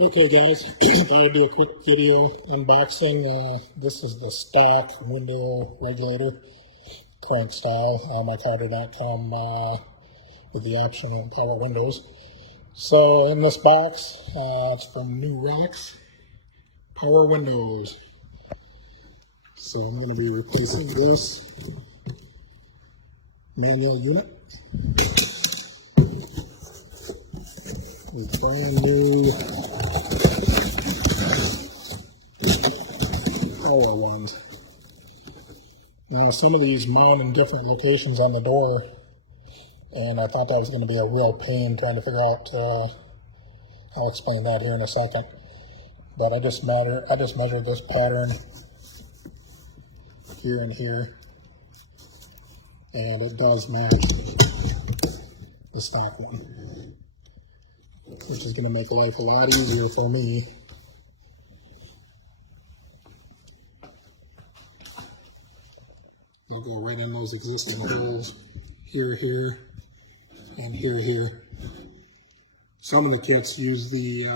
Okay guys, thought I'd do a quick video unboxing. This is the stock window regulator, crank style. My car did not come with the option of power windows. So in this box, it's from New Relics, power windows. So I'm going to be replacing this manual unit with brand new power ones. Now some of these mount in different locations on the door, and I thought that was going to be a real pain trying to figure out. I'll explain that here in a second. But I just measured this pattern here and here, and it does match the stock one, which is going to make life a lot easier for me. I'll go right in those existing holes, here, and here. Some of the kits use the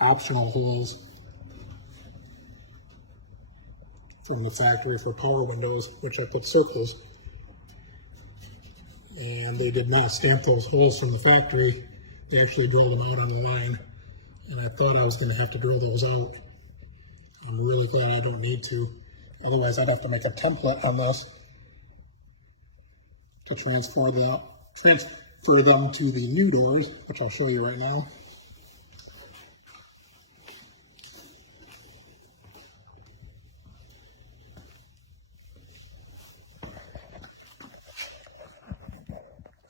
optional holes from the factory for power windows, which I put circles. And they did not stamp those holes from the factory. They actually drilled them out on the line. And I thought I was going to have to drill those out. I'm really glad I don't need to. Otherwise, I'd have to make a template on this to transfer them to the new doors, which I'll show you right now.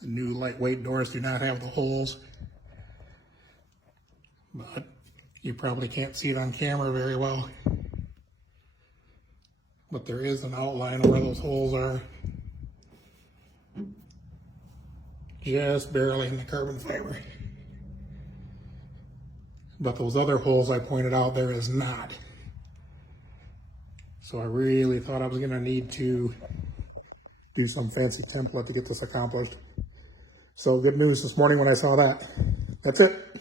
The new lightweight doors do not have the holes, but you probably can't see it on camera very well. But there is an outline of where those holes are, just barely in the carbon fiber. But those other holes I pointed out, there is not. So I really thought I was going to need to do some fancy template to get this accomplished. So good news this morning when I saw that. That's it.